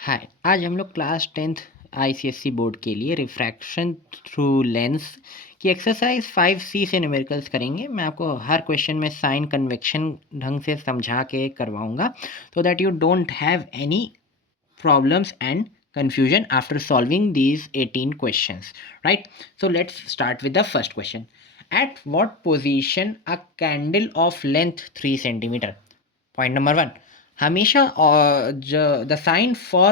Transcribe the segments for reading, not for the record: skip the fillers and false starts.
हाय, आज हम लोग क्लास 10th आईसीएसई बोर्ड के लिए रिफ्रैक्शन थ्रू लेंस की एक्सरसाइज 5C से न्यूमेरिकल्स करेंगे। मैं आपको हर क्वेश्चन में साइन कन्वेक्शन ढंग से समझा के करवाऊंगा so that you don't have any problems and confusion after solving these 18 questions, right? So let's start with the first question. At what position a candle of length 3 centimeter? Point number 1. हमेशा the sign for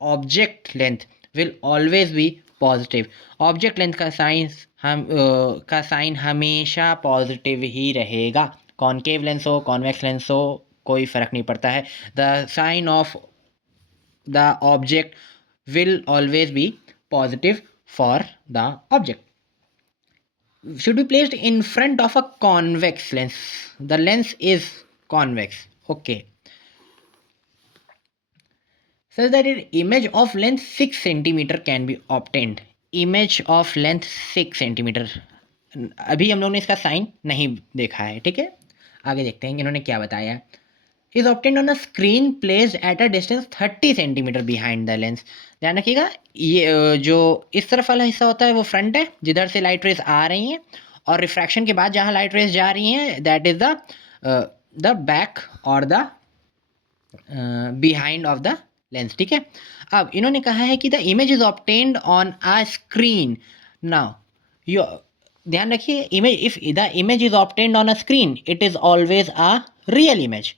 object length will always be positive. Object length का sign हमेशा positive ही रहेगा। Concave lens हो convex lens हो कोई फर्क नहीं पड़ता है। The sign of the object will always be positive for the object. Should be placed in front of a convex lens. The lens is convex. Okay. So that an image of length 6 centimeter can be obtained. Image of length 6 centimeter. अभी हम लोगों ने इसका sign नहीं देखा है, ठीक है। आगे देखते हैं इन्होंने क्या बताया है। is obtained on a screen placed at a distance 30 centimetre behind the lens. ध्यान रखिएगा, ये जो इस तरफ वाला हिस्सा होता है वो फ्रंट है, जिधर से लाइट रेज आ रही हैं, और रिफ्रैक्शन के बाद जहाँ लाइट रेज जा रही हैं दैट इज द बैक और the behind of the lens, ठीक है। अब इन्होंने कहा है कि the image is obtained on a screen. Now you ध्यान रखिए, image if the image is obtained on a screen it is always a real image.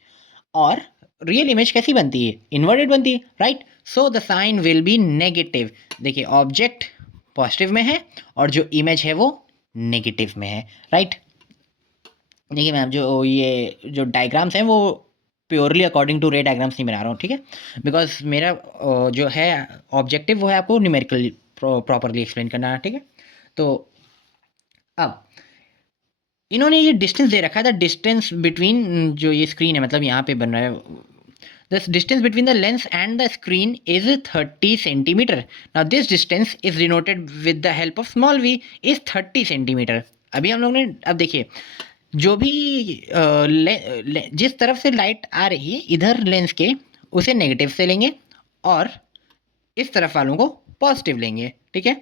और रियल इमेज कैसी बनती है? इन्वर्टेड बनती है, right. So the sign will be negative. देखिए, object positive में है और जो इमेज है वो नेगेटिव में है, राइट। देखिए मैम, जो ये जो डायग्राम्स हैं वो purely according to ray diagrams नहीं बना रहा हूँ, ठीक है, बिकॉज मेरा जो है ऑब्जेक्टिव वो है आपको न्यूमेरिकल प्रॉपरली एक्सप्लेन करना है, ठीक है। तो अब इन्होंने ये डिस्टेंस दे रखा है, द डिस्टेंस बिटवीन, जो ये स्क्रीन है मतलब यहाँ पे बन रहा है, the distance between the lens and the screen is 30 centimeter. Now this distance is denoted with the help of small v is 30 centimeter. अभी हम लोग ने, अब देखिए, जो भी जिस तरफ से लाइट आ रही है इधर लेंस के, उसे नेगेटिव से लेंगे और इस तरफ वालों को पॉजिटिव लेंगे, ठीक है।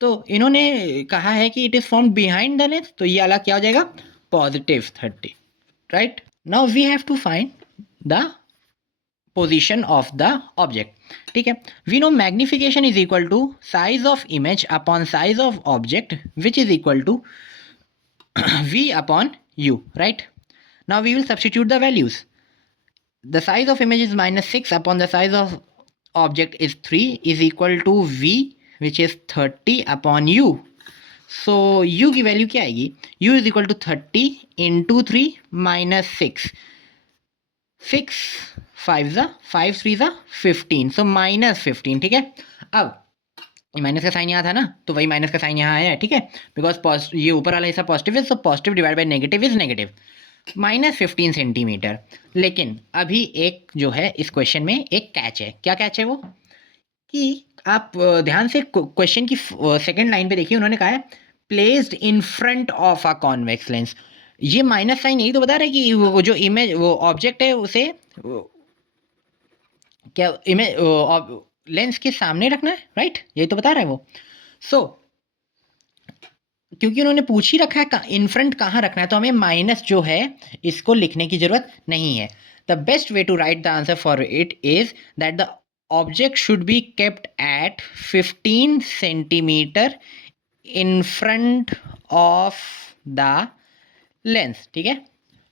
तो इन्होंने कहा है कि it is form behind the lens, तो ये वाला क्या हो जाएगा? Positive 30, right. Now we have to find the position of the object, ठीक है। We know magnification is equal to size of image upon size of object which is equal to v upon u, right? Now we will substitute the values. The size of image is -6 upon the size of object is 3 is equal to v which is 30 upon u. So u की value क्या आएगी? u is equal to 30 into 3 minus 6. 6 5 5 3 15, so -15, ठीक है। अब minus का sign यहाँ था ना, तो वही माइनस का साइन यहाँ आया है, ठीक है, बिकॉज ये ऊपर वाला हिस्सा पॉजिटिव है, so positive divide by negative is negative, -15 centimetre. लेकिन अभी एक जो है इस क्वेश्चन में एक कैच है। क्या कैच है वो? कि आप ध्यान से क्वेश्चन की सेकेंड लाइन पे देखिए, उन्होंने कहा है placed in front of a convex lens. ये माइनस साइन यही तो बता रहा है कि वो जो इमेज, वो ऑब्जेक्ट है उसे क्या इमेज लेंस के सामने रखना है, राइट, यही तो बता रहा है वो। सो क्योंकि उन्होंने पूछ ही रखा है इन फ्रंट कहाँ रखना है, तो हमें माइनस जो है इसको लिखने की जरूरत नहीं है। The best way to write the answer for it is that the object should be kept at 15 centimetre in front of the lens, ठीक है,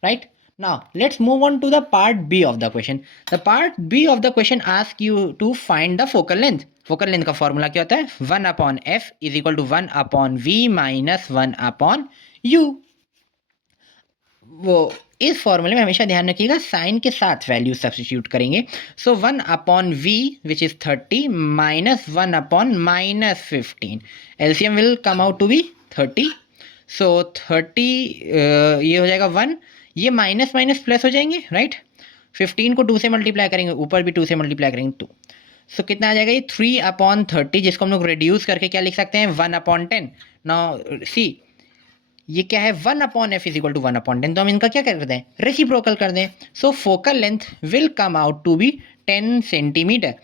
right. Now let's move on to the part B of the question. The part B of the question asks you to find the focal length. Focal length का formula क्या होता है? 1 upon f is equal to 1 upon v minus 1 upon u. वो इस फॉर्मूले में हमेशा ध्यान रखिएगा साइन के साथ वैल्यू सब्स्टिट्यूट करेंगे। So 1 upon v which is 30 minus 1 upon -15, LCM will come out to be 30। So 30 ये हो जाएगा 1, ये माइनस माइनस प्लस हो जाएंगे, राइट। 15 को 2 से मल्टीप्लाई करेंगे, ऊपर भी 2 से मल्टीप्लाई करेंगे, 2। सो कितना आ जाएगा? ये 3 अपॉन 30, जिसको हम लोग रिड्यूस करके क्या लिख सकते हैं? 1 अपॉन 10। नाउ सी, ये क्या है 1/f=1/10, तो हम इनका क्या कर दें, रेसिप्रोकल कर दें. So focal length will come out to be 10 centimetre.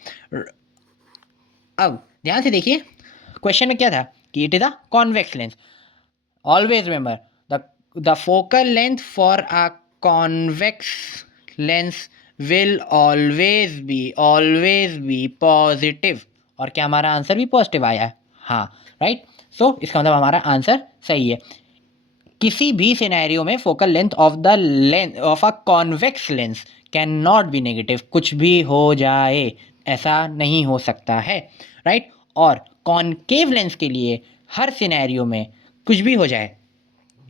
अब ध्यान से देखिए क्वेश्चन में क्या था कि it is a convex lens. Always remember the focal length for a convex lens will always be positive. और क्या हमारा आंसर भी पॉजिटिव आया है? हाँ, राइट. सो इसका मतलब हमारा आंसर सही है. किसी भी सिनेरियो में focal length of a convex lens can not be negative. कुछ भी हो जाए ऐसा नहीं हो सकता है, राइट. और कॉनकेव लेंस के लिए हर सिनेरियो में कुछ भी हो जाए,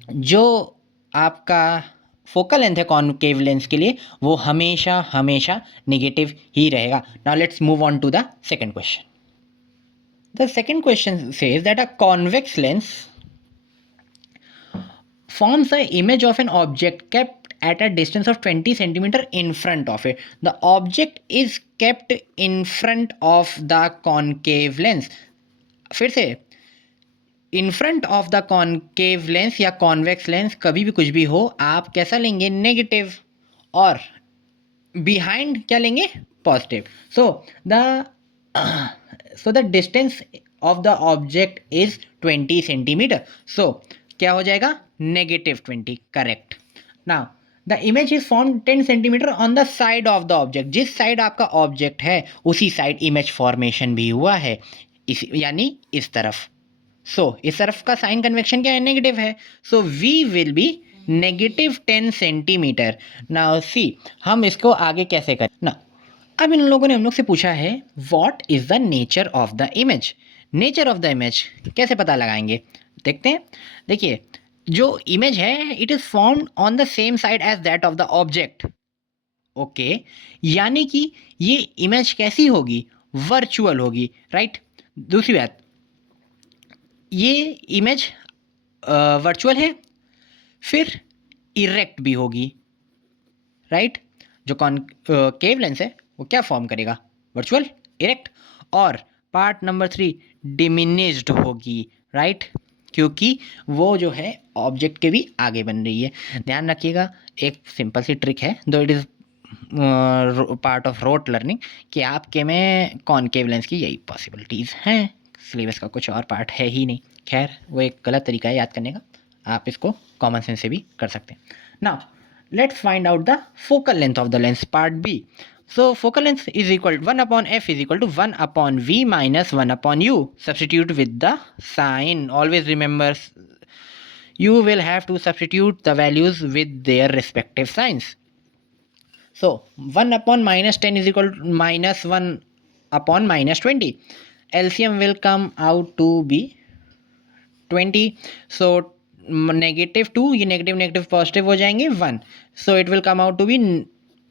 जो आपका फोकल लेंथ है कॉनकेव लेंस के लिए वो हमेशा हमेशा नेगेटिव ही रहेगा. Now let's move on to the second question. The second question says that a convex lens forms the image of an object kept at a distance of 20 centimeter in front of it. The object is kept in front of the concave lens. फिर से इन front of the concave lens या convex lens, कभी भी कुछ भी हो आप कैसा लेंगे, नेगेटिव. और बिहाइंड क्या लेंगे, positive. So the distance of the object is 20 centimetre. So क्या हो जाएगा, -20. Correct. Now the image is form 10 centimetre on the side of the object. जिस साइड आपका ऑब्जेक्ट है उसी साइड इमेज फॉर्मेशन भी हुआ है, यानी इस तरफ. सो इस तरफ का साइन कन्वेक्शन क्या है, नेगेटिव है. So we will be -10 centimetre. Now see हम इसको आगे कैसे करें ना. अब इन लोगों ने हम लोग से पूछा है what is the nature of the image. Nature of the image कैसे पता लगाएंगे, देखते हैं. देखिए जो इमेज है it is formed on the same side as that of the object. Okay, यानी कि ये इमेज कैसी होगी, वर्चुअल होगी, राइट. दूसरी बात, ये इमेज वर्चुअल है, फिर इरेक्ट भी होगी, राइट. जो केव लेंस है वो क्या फॉर्म करेगा, वर्चुअल, इरेक्ट. और पार्ट नंबर 3 डिमिनिश्ड होगी, राइट, क्योंकि वो जो है ऑब्जेक्ट के भी आगे बन रही है. ध्यान रखिएगा एक सिंपल सी ट्रिक है, दो it is part of rote learning, कि आपके में कॉनकेव लेंस की यही पॉसिबिलिटीज़ हैं. सिलेबस का कुछ और पार्ट है ही नहीं. खैर वो एक गलत तरीका है याद करने का, आप इसको कॉमन सेंस से भी कर सकते हैं. Now let's find out the focal length of the lens, part B. So focal length is equal to 1/f is equal to 1/v minus 1/u. Substitute with the sign. Always remember you will have to substitute the values with their respective signs. So 1/-10 is equal to -1/-20. LCM will come out to be 20. So -2, ये negative negative positive हो जाएंगे 1. So it will come out to be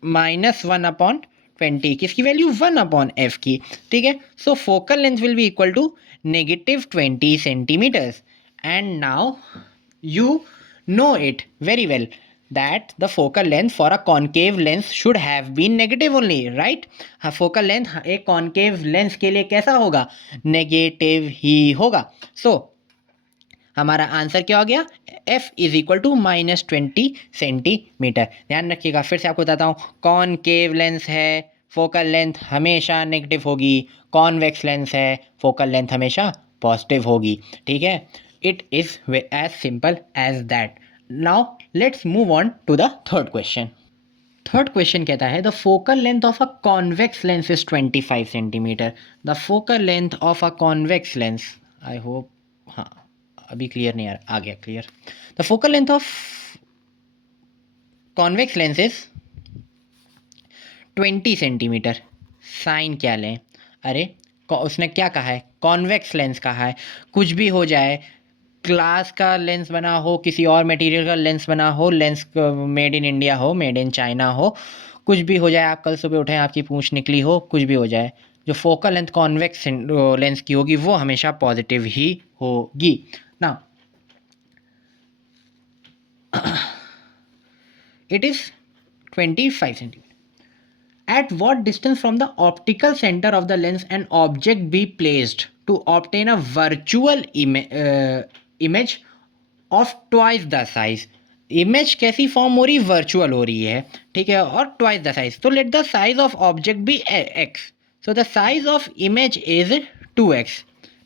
-1/20. किसकी value, 1/f की. ठीक है. So focal length will be equal to -20 centimetres. And now you know it very well that the focal length for a concave lens should have been negative only, right. हाँ, focal length एक concave lens के लिए कैसा होगा, negative ही होगा. सो हमारा answer क्या हो गया, f is equal to -20 centimetre. ध्यान रखिएगा, फिर से आपको बताता हूँ, कॉनकेव लेंस है फोकल लेंथ हमेशा नेगेटिव होगी, कॉन्वेक्स लेंस है फोकल लेंथ हमेशा पॉजिटिव होगी. ठीक है, it is as simple as that. Now let's move on to the third question. Third question कहता है the focal length of a convex lens is 25 centimeter. The focal length of a convex lens, I hope हाँ अभी clear नहीं आ गया clear. The focal length of convex lens is 20 centimetre. Sign क्या लें, अरे उसने क्या कहा है, कॉन्वेक्स लेंस कहा है. कुछ भी हो जाए, ग्लास का लेंस बना हो, किसी और मटेरियल का लेंस बना हो, लेंस मेड इन इंडिया हो, मेड इन चाइना हो, कुछ भी हो जाए, आप कल सुबह उठें आपकी पूंछ निकली हो, कुछ भी हो जाए, जो फोकल लेंथ कॉन्वेक्स लेंस की होगी वो हमेशा पॉजिटिव ही होगी. Now it is 25 centimetre. At what distance from the optical center of the lens an object be placed to obtain a virtual image of twice the size. Image कैसी form हो रही, virtual हो रही है, ठीक है, और ट्वाइस द साइज। तो let the size of object be x, so the size of image is 2x।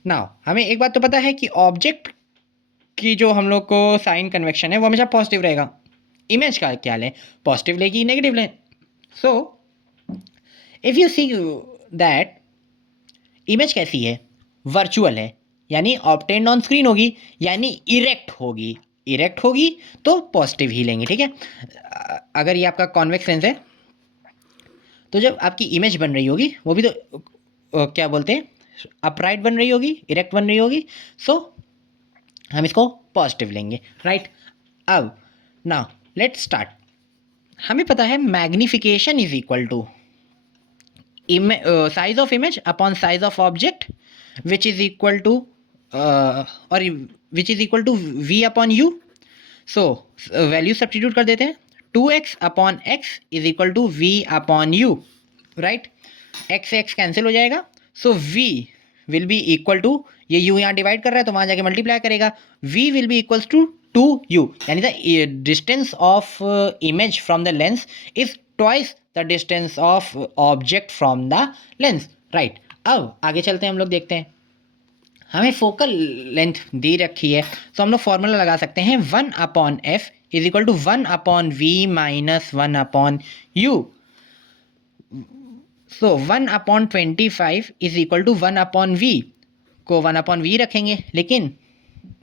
Now हमें एक बात तो पता है कि ऑब्जेक्ट की जो हम लोग को साइन कन्वेक्शन है वो हमेशा पॉजिटिव रहेगा। इमेज का क्या लें, पॉजिटिव लें कि नेगेटिव लें? So if you see that image कैसी है, वर्चुअल है, यानी ऑब्टेन्ड ऑन स्क्रीन होगी, यानी इरेक्ट होगी। इरेक्ट होगी तो पॉजिटिव ही लेंगे, ठीक है। अगर ये आपका कॉन्वेक्स लेंस है तो जब आपकी इमेज बन रही होगी वो भी तो क्या बोलते हैं, अपराइट बन रही होगी, इरेक्ट बन रही होगी, सो हम इसको पॉजिटिव लेंगे, राइट। अब नाउ लेट्स स्टार्ट। हमें पता है magnification is equal to size of image upon size of object, which is equal to or which is equal to v upon u. So value substitute कर देते हैं, 2x upon x is equal to v upon u, right. x से x cancel हो जाएगा, so v will be equal to, ये u यहाँ divide कर रहा है तो वहाँ जाके मल्टीप्लाई करेगा, v will be equals to 2u, यानी the distance of image from the lens is twice the distance of object from the lens, right. अब आगे चलते हैं, हम लोग देखते हैं। हमें फोकल लेंथ दी रखी है, तो हम लोग फॉर्मूला लगा सकते हैं 1 upon F is equal to 1 upon V minus 1 upon U. So 1 upon 25 is equal to 1 upon V, को 1 अपॉन वी रखेंगे, लेकिन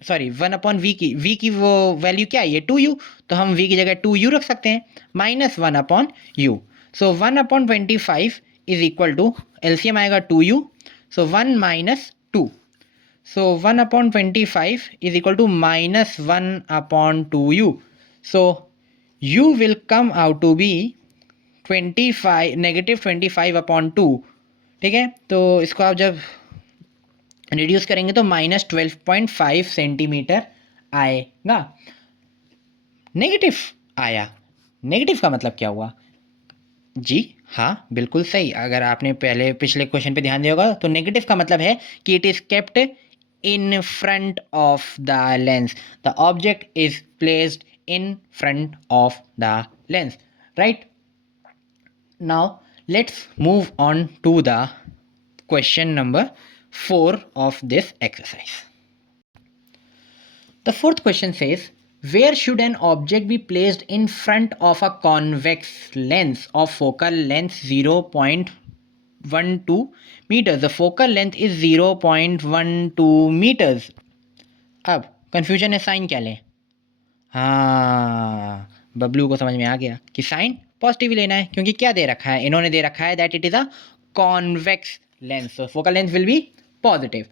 सॉरी 1 अपॉन वी की वो वैल्यू क्या है, ये 2u, तो हम v की जगह 2u रख सकते हैं, minus 1 upon U. So 1 upon 25 is equal to, LCM आएगा 2u, so 1 minus 2, so 1 upon 25 is equal to minus 1 upon 2u, so u will come out to be 25 negative 25 upon 2, ठीक है। तो इसको आप जब रिड्यूस करेंगे तो माइनस 12.5 सेंटीमीटर आएगा। नेगेटिव आया, नेगेटिव का मतलब क्या हुआ जी? हाँ बिल्कुल सही, अगर आपने पहले पिछले क्वेश्चन पे ध्यान दिया होगा तो नेगेटिव का मतलब है कि it is kept in front of the lens, the object is placed in front of the lens, right? Now let's move on to the question number 4 of this exercise. The fourth question says, where should an object be placed in front of a convex lens of focal length 0.12 meters? The focal length is 0.12 meters. अब confusion है, sign क्या लें? हाँ, बबलू को समझ में आ गया कि साइन पॉजिटिव लेना है, क्योंकि क्या दे रखा है, इन्होंने दे रखा है that it is a convex lens, so focal length will be positive.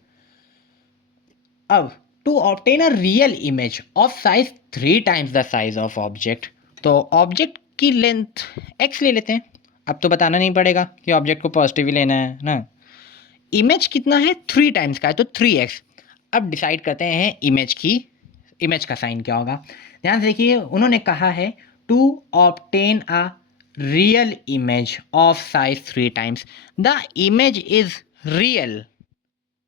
अब to obtain a real image of size 3 times the size of object, तो ऑब्जेक्ट की लेंथ x ले लेते हैं। अब तो बताना नहीं पड़ेगा कि ऑब्जेक्ट को पॉजिटिव ही लेना है ना। इमेज कितना है, 3 times का है तो 3x। अब डिसाइड करते हैं इमेज का साइन क्या होगा। ध्यान से देखिए, उन्होंने कहा है to obtain a real image of size 3 times, the image is real.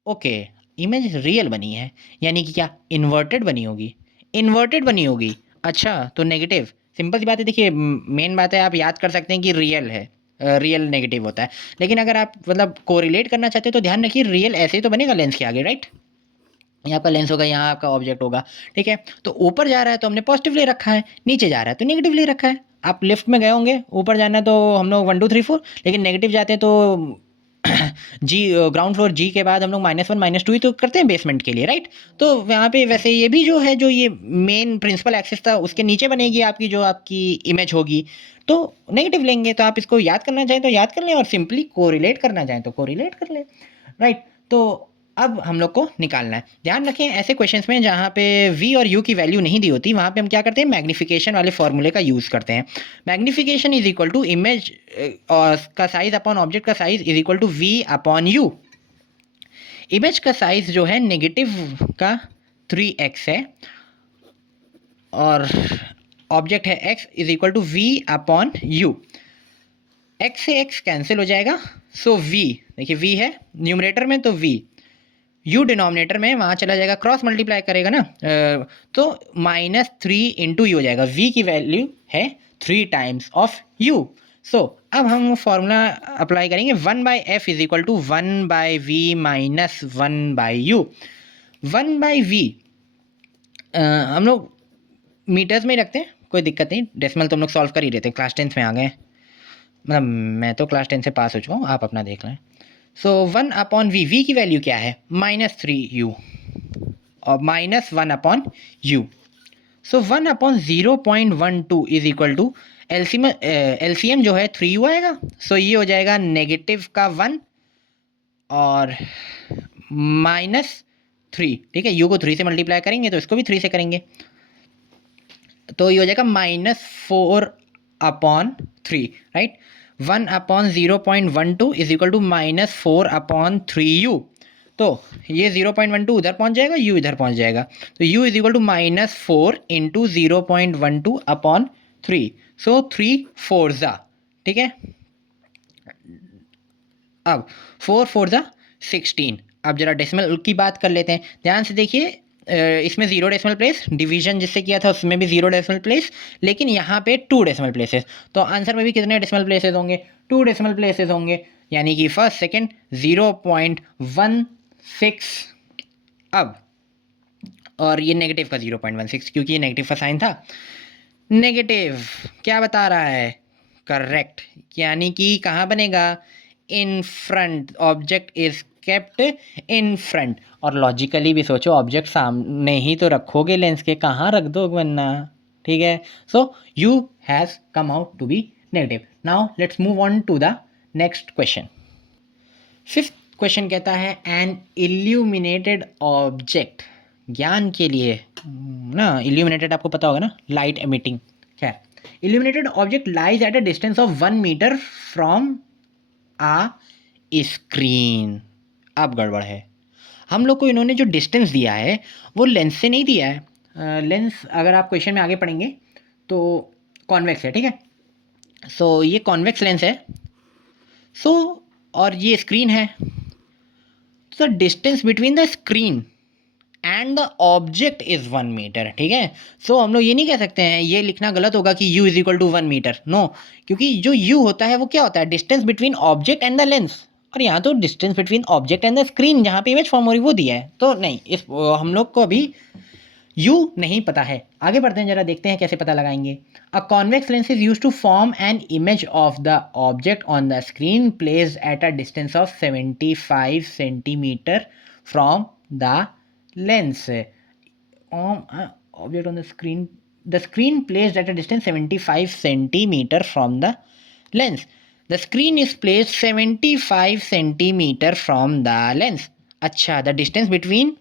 Okay, image real बनी है, यानी कि क्या, इन्वर्टेड बनी होगी, इन्वर्टेड बनी होगी। अच्छा, तो नेगेटिव, सिंपल सी बात है। देखिए मेन बात है, आप याद कर सकते हैं कि रियल है, रियल नेगेटिव होता है, लेकिन अगर आप मतलब कोरिलेट करना चाहते हो तो ध्यान रखिए रियल ऐसे ही तो बनेगा लेंस के आगे, राइट। यहाँ आपका लेंस होगा, यहाँ आपका ऑब्जेक्ट होगा, ठीक है। तो ऊपर जा रहा है तो हमने पॉजिटिव ले रखा है, नीचे जा रहा है तो नेगेटिव ले रखा है। आप लिफ्ट में गए होंगे, ऊपर जाना है तो हम लोग 1 2 3 4, लेकिन नेगेटिव जाते हैं तो जी ग्राउंड फ्लोर जी के बाद हम लोग -1 -2 ही तो करते हैं बेसमेंट के लिए, राइट। तो यहाँ पे वैसे ये भी जो है, जो ये मेन प्रिंसिपल एक्सिस था उसके नीचे बनेगी आपकी जो आपकी इमेज होगी, तो नेगेटिव लेंगे। तो आप इसको याद करना चाहें तो याद कर लें, और सिंपली कोरिलेट करना चाहें तो कोरिलेट कर लें, राइट। तो अब हम लोग को निकालना है। ध्यान रखें ऐसे क्वेश्चंस में जहाँ पे v और u की वैल्यू नहीं दी होती, वहाँ पे हम क्या करते हैं, मैग्निफिकेशन वाले फॉर्मूले का यूज़ करते हैं। Magnification is equal to image का साइज अपॉन ऑब्जेक्ट का size is equal to v upon u। Image का साइज जो है नेगेटिव का 3x है, और ऑब्जेक्ट है x is equal to v upon u। x से x कैंसिल हो जाएगा, सो v, देखिए v है न्यूमरेटर में तो v, यू डिनोमिनेटर में वहाँ चला जाएगा, क्रॉस मल्टीप्लाई करेगा ना, तो -3 इंटू यू हो जाएगा। v की वैल्यू है 3 टाइम्स ऑफ u। सो अब हम फॉर्मूला अप्लाई करेंगे, 1/f is equal to 1/v minus 1/u। 1/v हम लोग मीटर्स में ही रखते हैं, कोई दिक्कत नहीं, डेसिमल तो हम लोग सॉल्व कर ही रहते हैं, क्लास 10 में आ गए, मतलब मैं तो क्लास 10 से पास हो चुका हूँ, आप अपना देख लें। सो 1/v, v की वैल्यू क्या है -3u और -1/u। So 1/0.12 is equal to LCM जो है 3u आएगा। सो ये हो जाएगा नेगेटिव का 1 और -3, ठीक है, u को 3 से मल्टीप्लाई करेंगे तो इसको भी 3 से करेंगे, तो ये हो जाएगा -4/3, right. 1/0.12 is equal to -4/3u। तो ये 0.12 उधर पहुंच जाएगा, u इधर पहुंच जाएगा, तो u is equal to -4 into 0.12/3। So 3 4 ज़ा, ठीक है। अब 4 4 ज़ा 16। अब जरा डेसिमल की बात कर लेते हैं, ध्यान से देखिए, इसमें 0 डेसिमल प्लेस, डिवीजन जिससे किया था उसमें भी 0 डेसिमल प्लेस, लेकिन यहाँ पे 2 डेसिमल प्लेसेस, तो आंसर में भी कितने डेसिमल प्लेसेस होंगे, 2 डेसिमल प्लेसेस होंगे, यानी कि फर्स्ट सेकंड 0.16। अब और ये नेगेटिव का 0.16, क्योंकि ये नेगेटिव का साइन था। नेगेटिव क्या बता रहा है, करेक्ट, यानी कि कहाँ बनेगा, in front, object is kept in front. और लॉजिकली भी सोचो, ऑब्जेक्ट सामने ही तो रखोगे लेंस के, कहाँ रख दो वरना, ठीक है। So U has come out to be negative. Now let's move on to the next question. Fifth question कहता है, एन इल्यूमिनेटेड ऑब्जेक्ट, ज्ञान के लिए ना, इल्यूमिनेटेड आपको पता होगा ना, लाइट एमिटिंग, क्या illuminated object lies at a distance of 1 metre from a screen. अब गड़बड़ है, हम लोग को इन्होंने जो डिस्टेंस दिया है वो लेंस से नहीं दिया है। लेंस अगर आप क्वेश्चन में आगे पढ़ेंगे तो कॉन्वेक्स है, ठीक है। सो ये कॉन्वेक्स लेंस है, सो और ये स्क्रीन है, तो distance between the screen and the object is 1 metre, ठीक है। सो हम लोग ये नहीं कह सकते हैं, ये लिखना गलत होगा कि u is equal to 1 metre, no, क्योंकि जो u होता है वो क्या होता है, distance between object and the lens, और यहाँ तो distance between object and the screen, जहाँ पे इमेज फॉर्म हो रही वो दिया है, तो नहीं, इस हम लोग को अभी u नहीं पता है। आगे बढ़ते हैं, जरा देखते हैं कैसे पता लगाएंगे। A convex lens is use to form an image of the object on the screen placed at a distance of 75 centimetre from the lens object on the screen placed at a distance 75 centimeter from the lens, the screen is placed 75 centimeter from the lens। अच्छा, the distance between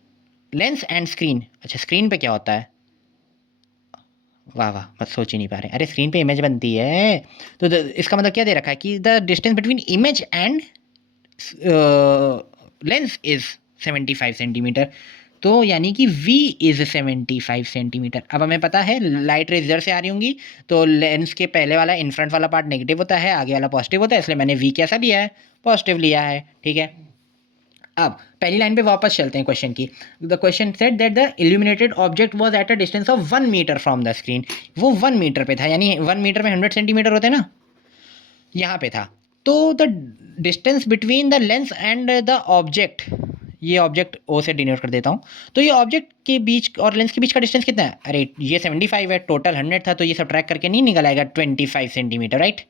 lens and screen, अच्छा screen पे क्या होता है, वाह वाह, बस सोच ही नहीं पा रहे, अरे स्क्रीन पे इमेज बनती है, तो इसका मतलब क्या दे रखा है कि the distance between image and lens is 75 centimetre, तो यानी कि v इज़ 75 सेंटीमीटर। अब हमें पता है लाइट रेज इधर से आ रही होंगी, तो लेंस के पहले वाला इन फ्रंट वाला पार्ट नेगेटिव होता है, आगे वाला पॉजिटिव होता है, इसलिए मैंने v कैसा लिया है, पॉजिटिव लिया है, ठीक है। अब पहली लाइन पे वापस चलते हैं क्वेश्चन की। The question said that the illuminated object was at a distance of 1 metre from the screen, वो 1 मीटर पे था, यानी 1 मीटर में 100 सेंटीमीटर होते हैं ना, यहाँ पे था। तो the distance between the lens and the object, ये ऑब्जेक्ट ओ से डिनोट कर देता हूँ, तो ये ऑब्जेक्ट के बीच और लेंस के बीच का डिस्टेंस कितना है, अरे ये 75 है, टोटल 100 था, तो ये सब ट्रैक करके नहीं निकल आएगा 25 सेंटीमीटर, राइट।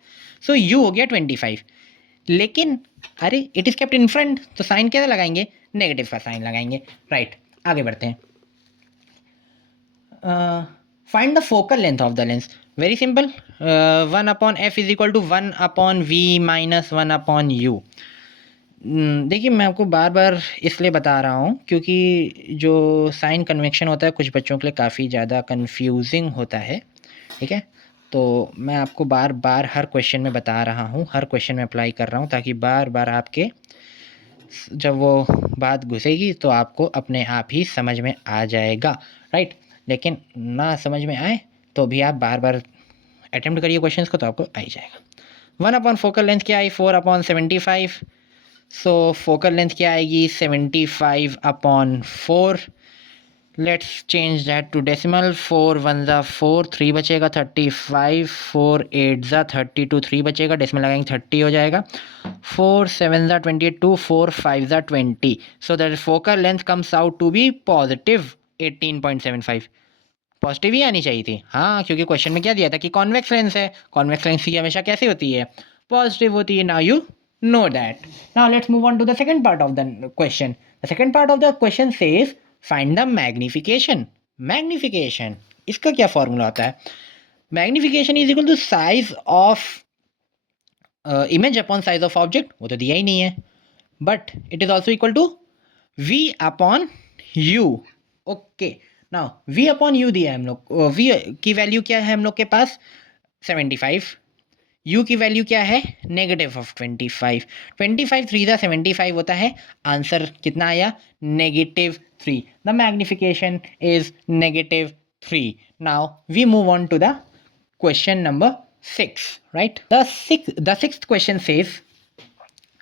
सो यू हो गया 25, लेकिन अरे it is kept in front, तो साइन कैसे लगाएंगे, नेगेटिव का साइन लगाएंगे, राइट। आगे बढ़ते हैं। Find the focal length of the lens, very simple, 1/f is equal to 1/v minus 1/u। देखिए मैं आपको बार बार इसलिए बता रहा हूँ क्योंकि जो साइन कन्वेक्शन होता है कुछ बच्चों के लिए काफ़ी ज़्यादा कंफ्यूजिंग होता है, ठीक है। तो मैं आपको बार बार हर क्वेश्चन में बता रहा हूँ, हर क्वेश्चन में अप्लाई कर रहा हूँ, ताकि बार बार आपके जब वो बात घुसेगी तो आपको अपने आप ही समझ में आ जाएगा, राइट। लेकिन ना समझ में आए तो भी आप बार बार अटेम्प्ट करिए क्वेश्चंस को, तो आपको आ ही जाएगा। 1/फोकल लेंथ क्या आई, 4/75, सो फोकल लेंथ क्या आएगी 75/4. Let's change that to decimal. 4 1 ज़ा 4, 3 बचेगा 35, 4 8 ज़ा 32, 3 बचेगा, डेसिमल लगाएंगे 30 हो जाएगा. 4 7 ज़ा 22, 4 5 ज़ा 20. So that focal length comes out to be positive 18.75. Positive ही आनी चाहिए थी, हाँ, क्योंकि क्वेश्चन में क्या दिया था कि कॉन्वेक्स लेंस है. कॉन्वेक्स लेंस की हमेशा कैसे होती है, पॉजिटिव होती है. Now you know that. Now let's move on to the second part of the question. The second part of the question says find the magnification. Magnification इसका क्या फॉर्मूला होता है? Magnification is equal to size of image upon size of object. वो तो दिया ही नहीं है. But it is also equal to v upon u. Okay, now v upon u दिया है हम लोग. v की वैल्यू क्या है हम लोग के पास 75. u की वैल्यू क्या है -25. 25 3 ज़ा 75 होता है. आंसर कितना आया -3. The magnification is -3. Now we move on to the question number 6. Right, the sixth question says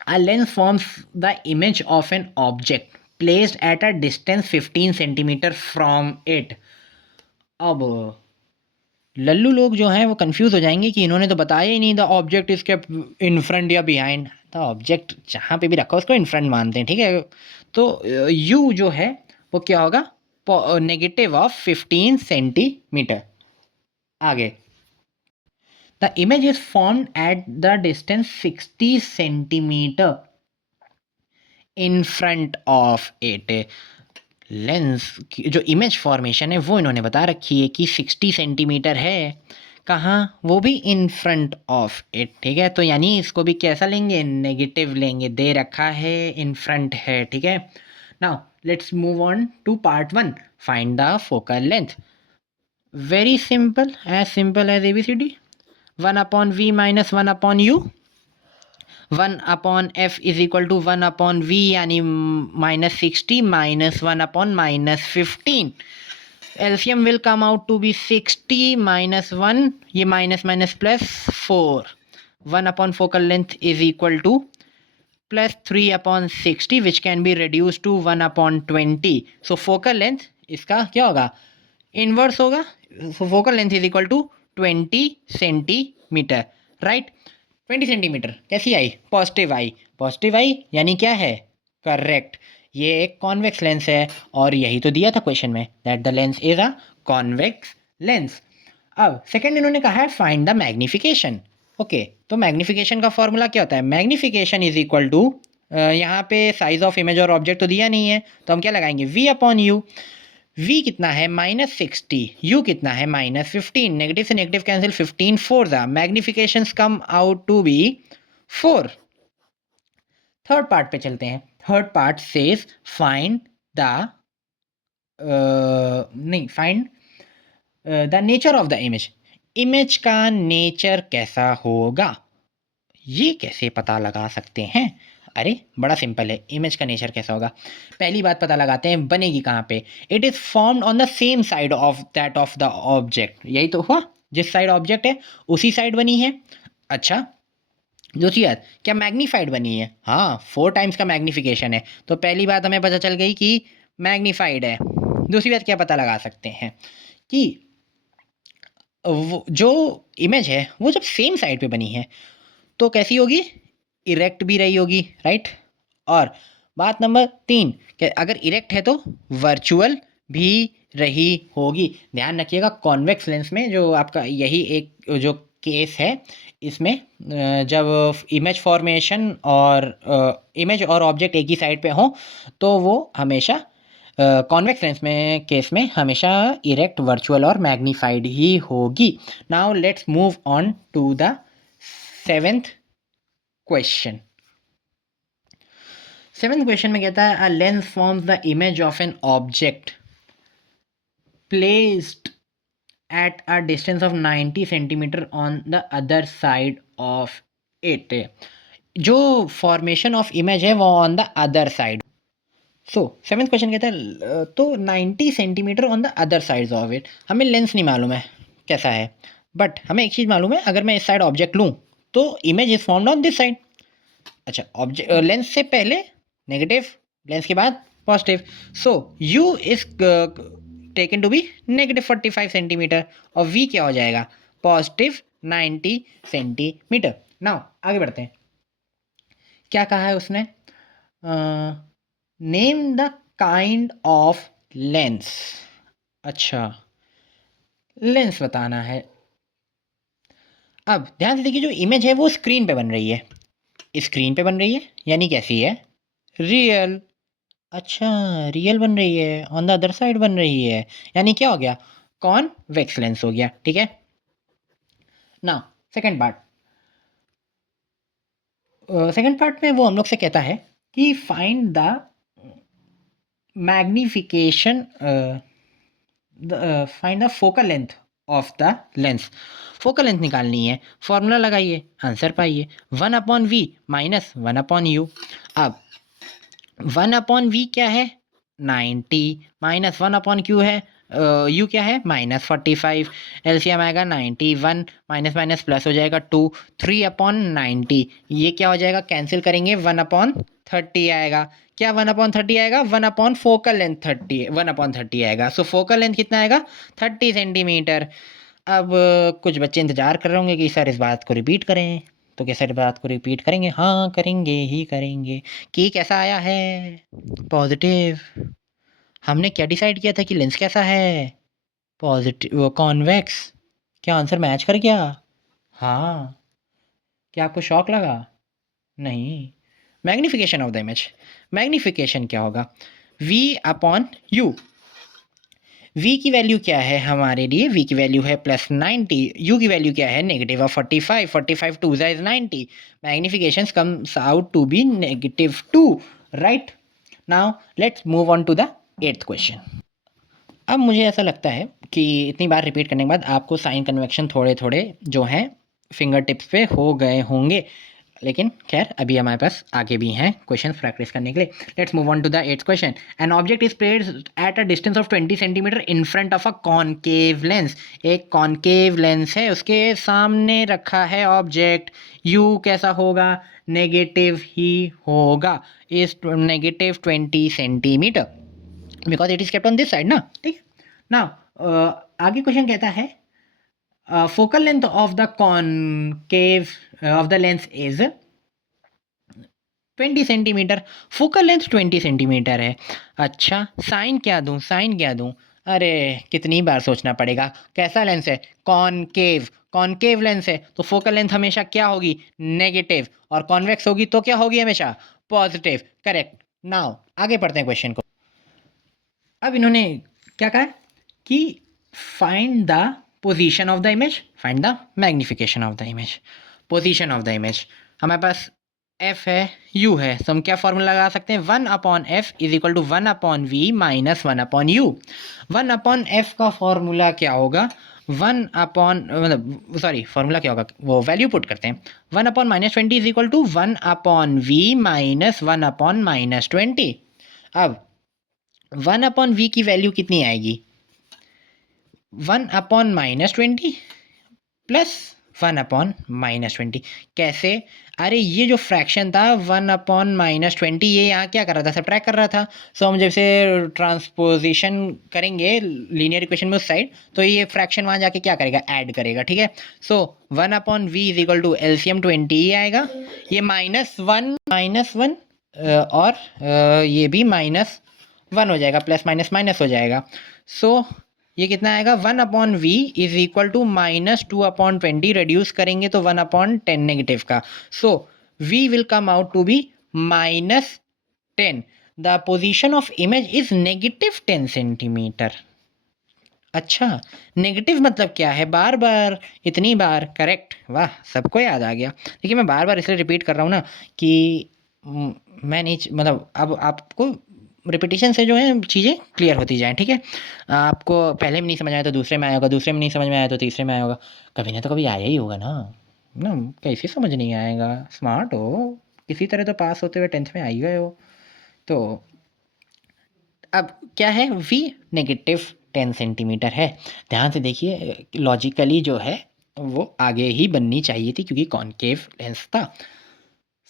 a lens forms the image of an object placed at a distance 15 centimeter from it. अब लल्लू लोग जो हैं वो confuse हो जाएंगे कि इन्होंने तो बताया ही नहीं द ऑब्जेक्ट इसके इन फ्रंट या बिहाइंड. द ऑब्जेक्ट जहाँ पे भी रखा उसको इन फ्रंट मानते हैं, ठीक है. तो यू जो है वो क्या होगा -15 सेंटीमीटर. आगे the image is formed at the distance 60 centimetre in front of it. Lens की जो इमेज फॉर्मेशन है वो इन्होंने बता रखी है कि 60 सेंटीमीटर है. कहाँ, वो भी इन फ्रंट ऑफ इट, ठीक है. तो यानी इसको भी कैसा लेंगे, नेगेटिव लेंगे. दे रखा है इन फ्रंट है, ठीक है. Now let's move on to part 1. Find the focal length. Very simple as ABCD. 1/v minus 1/u. 1/f is equal to 1/v यानी -60 minus 1/-15. LCM will come out to be 60 minus 1, ये minus plus 4. 1 focal length is equal to plus 3/60 which can be reduced to 1/20. So focal length इसका क्या होगा, inverse होगा. So focal length is equal to 20 centimetre. Right, 20 centimetre कैसी आई, positive आई. Positive आई यानी क्या है, correct. ये एक कॉन्वेक्स लेंस है और यही तो दिया था क्वेश्चन में, that the lens is a convex lens. अब सेकंड इन्होंने कहा है फाइंड द मैग्निफिकेशन. ओके, तो मैग्निफिकेशन का फॉर्मूला क्या होता है, मैग्निफिकेशन इज इक्वल टू, यहाँ पे साइज ऑफ इमेज और ऑब्जेक्ट तो दिया नहीं है तो हम क्या लगाएंगे, v अपॉन यू. v कितना है -60, u कितना है -15. नेगेटिव से negative cancel, 15 4 the magnifications come out to be 4. Third part पे चलते हैं. Third part says find the नहीं find the nature of the image. Image का नेचर कैसा होगा, ये कैसे पता लगा सकते हैं. अरे बड़ा सिंपल है, इमेज का नेचर कैसा होगा. पहली बात पता लगाते हैं, बनेगी कहाँ पे. It is formed on the same side of that of the object. यही तो हुआ, जिस साइड ऑब्जेक्ट है उसी साइड बनी है. अच्छा, दूसरी बात क्या मैग्नीफाइड बनी है, हाँ 4 टाइम्स का मैग्नीफिकेशन है. तो पहली बात हमें पता चल गई कि मैग्नीफाइड है. दूसरी बात क्या पता लगा सकते हैं कि जो इमेज है वो जब सेम साइड पे बनी है तो कैसी होगी, इरेक्ट भी रही होगी. राइट, और बात नंबर 3 कि अगर इरेक्ट है तो वर्चुअल भी रही होगी. ध्यान रखिएगा कॉन्वेक्स लेंस में जो आपका यही एक जो केस है, इसमें जब इमेज फॉर्मेशन और इमेज और ऑब्जेक्ट एक ही साइड पे हो तो वो हमेशा कॉन्वेक्स लेंस में केस में हमेशा इरेक्ट, वर्चुअल और मैग्नीफाइड ही होगी. Now let's move on to the 7th question. 7th question में कहता है a lens forms the image of an object placed at a distance of 90 centimetre on the other side of it. जो formation of image है वो on the other side. So 7th question कहता है तो 90 centimetre on the other side of it. हमें lens नहीं मालूम है कैसा है, बट हमें एक चीज़ मालूम है, अगर मैं इस साइड ऑब्जेक्ट लूँ तो image is formed on this side. अच्छा, ऑब्जेक्ट लेंस से पहले नेगेटिव, लेंस के बाद positive, so u is taken to be -45 centimetre और वी क्या हो जाएगा, पॉजिटिव 90 सेंटीमीटर। नाउ आगे बढ़ते हैं, क्या कहा है उसने, name the kind of lens. अच्छा, लेंस बताना है। अब ध्यान से देखिए, जो इमेज है वो स्क्रीन पे बन रही है, स्क्रीन पे बन रही है यानी कैसी है, रियल। अच्छा, रियल बन रही है, ऑन द अदर साइड बन रही है, यानी क्या हो गया, कॉन्वेक्स लेंस हो गया, ठीक है। Now second part, second part में वो हम लोग से कहता है कि find the magnification, find the focal length of the lens. Focal length निकालनी है, फॉर्मूला लगाइए, आंसर पाइए, 1/v माइनस 1/u। अब 1/v क्या है, 90 माइनस 1/q है, u क्या है, -45, एलसीएम आएगा 91, माइनस माइनस प्लस हो जाएगा 2, 3/90, ये क्या हो जाएगा, कैंसिल करेंगे 1/30 आएगा। क्या 1/30 आएगा, 1 फोकल लेंथ 30, 1/30 आएगा। सो फोकल लेंथ कितना आएगा, 30 सेंटीमीटर। अब कुछ बच्चे इंतजार कर रहे होंगे कि सर इस बात को रिपीट करें, तो क्या सर इस बात को रिपीट करेंगे, हाँ करेंगे ही करेंगे। कि कैसा आया है, पॉजिटिव। हमने क्या डिसाइड किया था कि लेंस कैसा है, पॉजिटिव, वो कॉन्वेक्स। क्या आंसर मैच कर गया, हाँ। क्या आपको शॉक लगा, नहीं। Magnification of the image, magnification क्या होगा, v/u। v की वैल्यू क्या है हमारे लिए, v की वैल्यू है +90, u की वैल्यू क्या है, -45, 45 2 is 90, magnification comes out to be -2, right. Now let's move on to the 8th question. अब मुझे ऐसा लगता है कि इतनी बार रिपीट करने के बाद आपको साइन कन्वेक्शन थोड़े थोड़े जो हैं फिंगर टिप्स पे हो गए होंगे, लेकिन खैर अभी हमारे पास आगे भी हैं क्वेश्चन प्रैक्टिस करने के लिए। Let's move on to the 8th question. An object is placed at a distance of 20 centimetre in front of a concave lens. एक कॉनकेव लेंस है, उसके सामने रखा है ऑब्जेक्ट, यू कैसा होगा, नेगेटिव ही होगा, is -20 centimetre, because it is kept on this side ना, ठीक है। नाउ आगे क्वेश्चन कहता है focal length of the concave of the lens is 20 centimetre, focal length 20 centimetre है। अच्छा, साइन क्या दूं, साइन क्या दूं, अरे कितनी बार सोचना पड़ेगा, कैसा लेंस है, कॉनकेव, कॉनकेव लेंस है तो फोकल लेंथ हमेशा क्या होगी, नेगेटिव, और कॉन्वेक्स होगी तो क्या होगी, हमेशा पॉजिटिव, करेक्ट। नाउ आगे पढ़ते हैं क्वेश्चन को। अब इन्होंने क्या कहा कि find the position of the image, find the magnification of the image. Position of the image हमारे पास f है, u है, तो हम क्या फॉर्मूला लगा सकते हैं, 1/f is equal to 1/v minus 1/u। 1/f का फॉर्मूला क्या होगा, 1 मतलब सॉरी फॉर्मूला क्या होगा, वो वैल्यू पुट करते हैं, 1/-20 is equal to 1/v minus 1/-20। अब 1/v की वैल्यू कितनी आएगी, 1/-20 प्लस 1/-20। कैसे, अरे ये जो फ्रैक्शन था 1/-20, ये यहाँ क्या कर रहा था, सब्ट्रैक्ट कर रहा था। सो हम जैसे ट्रांसपोजिशन करेंगे लीनियर इक्वेशन में उस साइड, तो ये फ्रैक्शन वहाँ जाके क्या करेगा, ऐड करेगा, ठीक है। So 1/v is equal to LCM 20 ही आएगा, ये -1 और ये भी -1 हो जाएगा, प्लस माइनस माइनस हो जाएगा। सो ये कितना आएगा, 1/v is equal to -2/20, reduce करेंगे तो 1/10 नेगेटिव का, so v will come out to be -10। The position of image is -10 centimetre. अच्छा, नेगेटिव मतलब क्या है, बार बार, इतनी बार, करेक्ट, वाह सबको याद आ गया। देखिए मैं बार बार इसलिए रिपीट कर रहा हूँ ना कि मैं नहीं मतलब अब आपको रिपीटिशन से जो है चीज़ें क्लियर होती जाएँ, ठीक है। आपको पहले में नहीं समझ आया तो दूसरे में आया होगा, दूसरे में नहीं समझ में आया तो तीसरे में आया होगा, कभी ना तो कभी आया ही होगा ना। ना कैसे समझ नहीं आएगा, स्मार्ट हो, किसी तरह तो पास होते हुए 10th में आ ही गए हो। तो अब क्या है, v -10 सेंटीमीटर है। ध्यान से देखिए, लॉजिकली जो है वो आगे ही बननी चाहिए थी क्योंकि कॉनकेव लेंस था।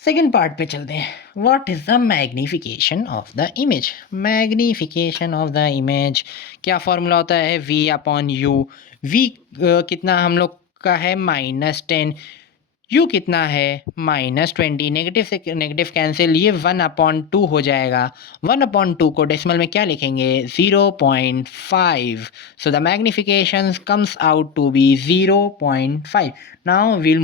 सेकेंड पार्ट पे चलते हैं। What is the magnification of the image? Magnification of the image क्या फॉर्मूला होता है? We upon you. वी कितना हम लोग का है? -10। यू कितना है? -20। नेगेटिव से नेगेटिव कैंसिल, ये 1/2 हो जाएगा। 1/2 को डेसिमल में क्या लिखेंगे? 0.5। So the magnification comes out to be 0.5। Now we'll